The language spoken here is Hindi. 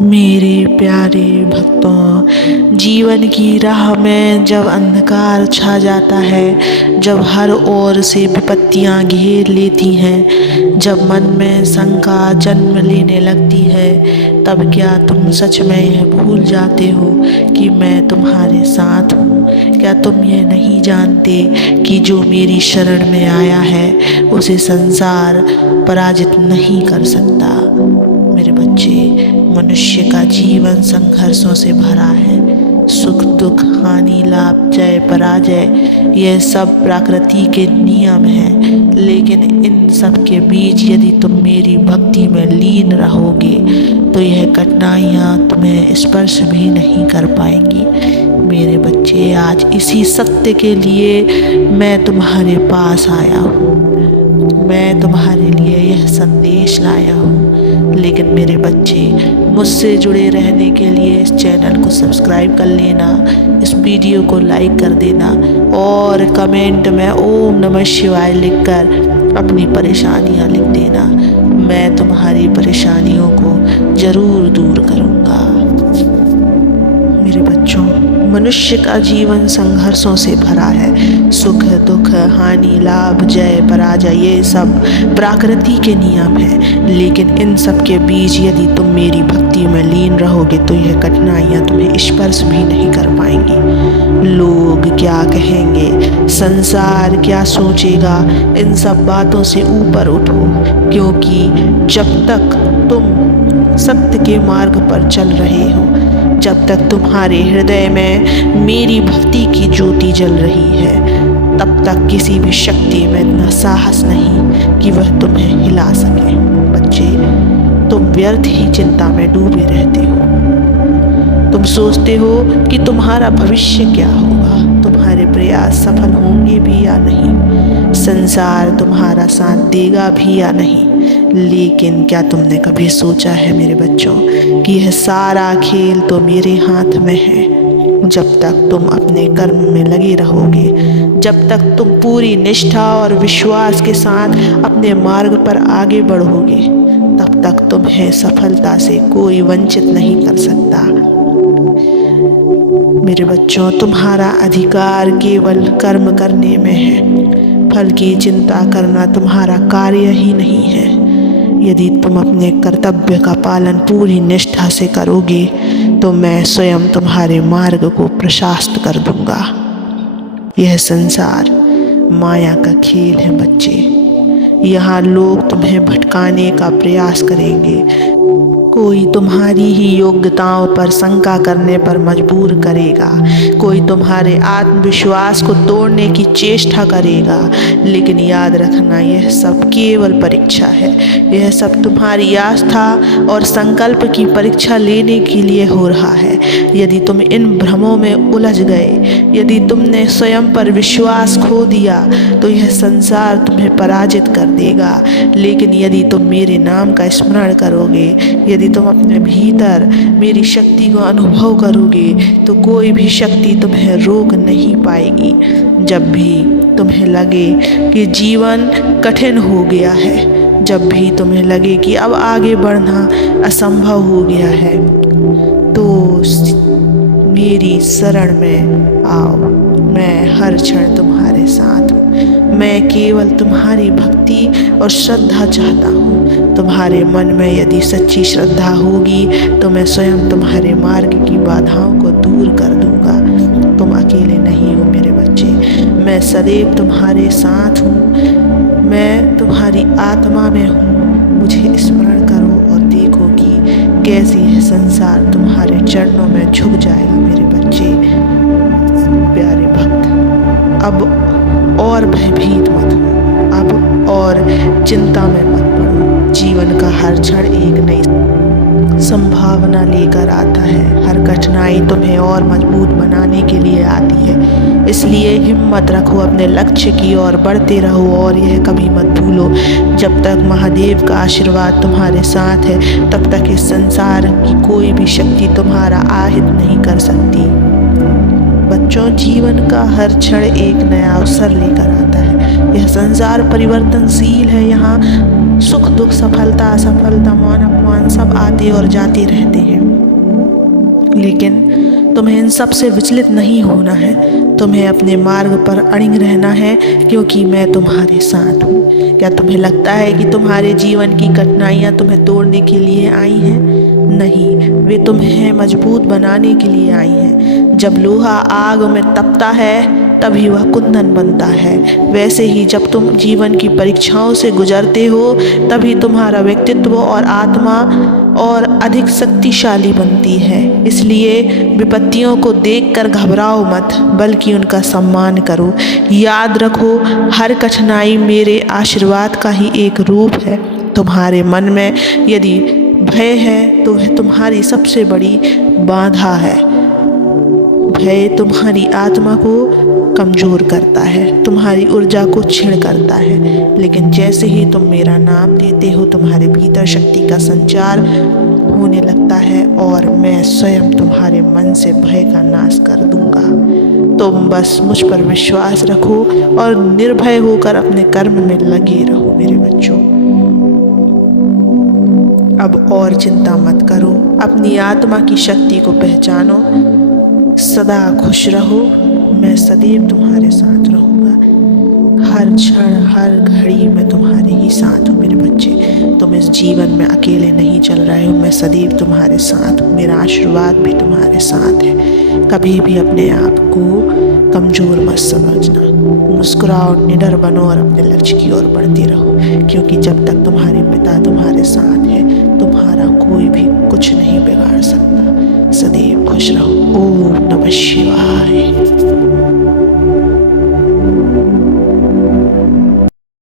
मेरे प्यारे भक्तों, जीवन की राह में जब अंधकार छा जाता है, जब हर ओर से विपत्तियां घेर लेती हैं, जब मन में शंका जन्म लेने लगती है, तब क्या तुम सच में यह भूल जाते हो कि मैं तुम्हारे साथ हूँ? क्या तुम ये नहीं जानते कि जो मेरी शरण में आया है उसे संसार पराजित नहीं कर सकता? मेरे बच्चे, मनुष्य का जीवन संघर्षों से भरा है। सुख दुख, हानि लाभ, जय पराजय, यह सब प्रकृति के नियम हैं। लेकिन इन सब के बीच यदि तुम मेरी भक्ति में लीन रहोगे तो यह कठिनाइयाँ तुम्हें स्पर्श भी नहीं कर पाएंगी। मेरे बच्चे, आज इसी सत्य के लिए मैं तुम्हारे पास आया हूँ। मैं तुम्हारे लिए यह संदेश लाया हूँ। लेकिन मेरे बच्चे, मुझसे जुड़े रहने के लिए इस चैनल को सब्सक्राइब कर लेना, इस वीडियो को लाइक कर देना और कमेंट में ओम नमः शिवाय लिखकर अपनी परेशानियाँ लिख देना। मैं तुम्हारी परेशानियों को ज़रूर दूर करूँगा। मेरे बच्चों, मनुष्य का जीवन संघर्षों से भरा है। सुख दुख, हानि लाभ, जय पराजय, ये सब प्रकृति के नियम हैं। लेकिन इन सब के बीच यदि तुम मेरी भक्ति में लीन रहोगे तो यह कठिनाइयाँ तुम्हें स्पर्श भी नहीं कर पाएंगी। लोग क्या कहेंगे, संसार क्या सोचेगा, इन सब बातों से ऊपर उठो, क्योंकि जब तक तुम सत्य के मार्ग पर चल रहे हो, जब तक तुम्हारे हृदय में मेरी भक्ति की ज्योति जल रही है, तब तक किसी भी शक्ति में इतना साहस नहीं कि वह तुम्हें हिला सके। बच्चे, तुम व्यर्थ ही चिंता में डूबे रहते हो। तुम सोचते हो कि तुम्हारा भविष्य क्या होगा, तुम्हारे प्रयास सफल होंगे भी या नहीं, संसार तुम्हारा साथ देगा भी या नहीं। लेकिन क्या तुमने कभी सोचा है मेरे बच्चों कि यह सारा खेल तो मेरे हाथ में है? जब तक तुम अपने कर्म में लगे रहोगे, जब तक तुम पूरी निष्ठा और विश्वास के साथ अपने मार्ग पर आगे बढ़ोगे, तब तक तुम्हें सफलता से कोई वंचित नहीं कर सकता। मेरे बच्चों, तुम्हारा अधिकार केवल कर्म करने में है। फल की चिंता करना तुम्हारा कार्य ही नहीं है। यदि तुम अपने कर्तव्य का पालन पूरी निष्ठा से करोगे तो मैं स्वयं तुम्हारे मार्ग को प्रशस्त कर दूंगा। यह संसार माया का खेल है बच्चे। यहाँ लोग तुम्हें भटकाने का प्रयास करेंगे। कोई तुम्हारी ही योग्यताओं पर शंका करने पर मजबूर करेगा, कोई तुम्हारे आत्मविश्वास को तोड़ने की चेष्टा करेगा। लेकिन याद रखना, यह सब केवल परीक्षा है। यह सब तुम्हारी आस्था और संकल्प की परीक्षा लेने के लिए हो रहा है। यदि तुम इन भ्रमों में उलझ गए, यदि तुमने स्वयं पर विश्वास खो दिया तो यह संसार तुम्हें पराजित कर देगा। लेकिन यदि तुम मेरे नाम का स्मरण करोगे, यदि तुम अपने भीतर मेरी शक्ति को अनुभव करोगे, तो कोई भी शक्ति तुम्हें रोक नहीं पाएगी। जब भी तुम्हें लगे कि जीवन कठिन हो गया है, जब भी तुम्हें लगे कि अब आगे बढ़ना असंभव हो गया है, तो मेरी शरण में आओ। मैं हर क्षण तुम्हारे साथ हूँ। मैं केवल तुम्हारी भक्ति और श्रद्धा चाहता हूँ। तुम्हारे मन में यदि सच्ची श्रद्धा होगी तो मैं स्वयं तुम्हारे मार्ग की बाधाओं को दूर कर दूंगा। तुम अकेले नहीं हो मेरे बच्चे, मैं सदैव तुम्हारे साथ हूँ। मैं तुम्हारी आत्मा में हूँ। मुझे स्मरण करो और देखो कि कैसे यह संसार तुम्हारे चरणों में झुक जाएगा। मेरे बच्चे, प्यारे भक्त, अब और भयभीत मत हो, अब और चिंता में मत पड़ो। जीवन का हर क्षण एक नई संभावना लेकर आता है। हर कठिनाई तुम्हें और मजबूत बनाने के लिए आती है। इसलिए हिम्मत रखो, अपने लक्ष्य की ओर बढ़ते रहो और यह कभी मत भूलो, जब तक महादेव का आशीर्वाद तुम्हारे साथ है तब तक इस संसार की कोई भी शक्ति तुम्हारा आहित नहीं कर सकती। बच्चों, जीवन का हर क्षण एक नया अवसर लेकर आता है। यह संसार परिवर्तनशील है। यहाँ सुख दुख, सफलता असफलता, मान अपमान सब आते और जाते रहते हैं। लेकिन तुम्हें इन सब से विचलित नहीं होना है। तुम्हें अपने मार्ग पर अड़िग रहना है, क्योंकि मैं तुम्हारे साथ हूँ। क्या तुम्हें लगता है कि तुम्हारे जीवन की कठिनाइयाँ तुम्हें तोड़ने के लिए आई हैं? नहीं, वे तुम्हें मजबूत बनाने के लिए आई हैं। जब लोहा आग में तपता है तभी वह कुंदन बनता है। वैसे ही जब तुम जीवन की परीक्षाओं से गुजरते हो तभी तुम्हारा व्यक्तित्व और आत्मा और अधिक शक्तिशाली बनती है। इसलिए विपत्तियों को देखकर घबराओ मत, बल्कि उनका सम्मान करो। याद रखो, हर कठिनाई मेरे आशीर्वाद का ही एक रूप है। तुम्हारे मन में यदि भय है तो वह तुम्हारी सबसे बड़ी बाधा है। भय तुम्हारी आत्मा को कमज़ोर करता है, तुम्हारी ऊर्जा को क्षीण करता है। लेकिन जैसे ही तुम मेरा नाम लेते हो, तुम्हारे भीतर शक्ति का संचार होने लगता है और मैं स्वयं तुम्हारे मन से भय का नाश कर दूंगा। तुम बस मुझ पर विश्वास रखो और निर्भय होकर अपने कर्म में लगे रहो मेरे बच्चों। अब और चिंता मत करो, अपनी आत्मा की शक्ति को पहचानो, सदा खुश रहो। मैं सदैव तुम्हारे साथ रहूँगा। हर क्षण हर घड़ी मैं तुम्हारे ही साथ हूँ मेरे बच्चे। तुम इस जीवन में अकेले नहीं चल रहे हो, मैं सदैव तुम्हारे साथ हूँ। मेरा आशीर्वाद भी तुम्हारे साथ है। कभी भी अपने आप को कमज़ोर मत समझना। मुस्कुराओ, निडर बनो और अपने लक्ष्य की ओर बढ़ते रहो, क्योंकि जब तक तुम्हारे पिता तुम्हारे साथ है, तुम्हारा कोई भी कुछ नहीं बिगाड़ सकता। सदैव खुश रहो। ओम नमः शिवाय।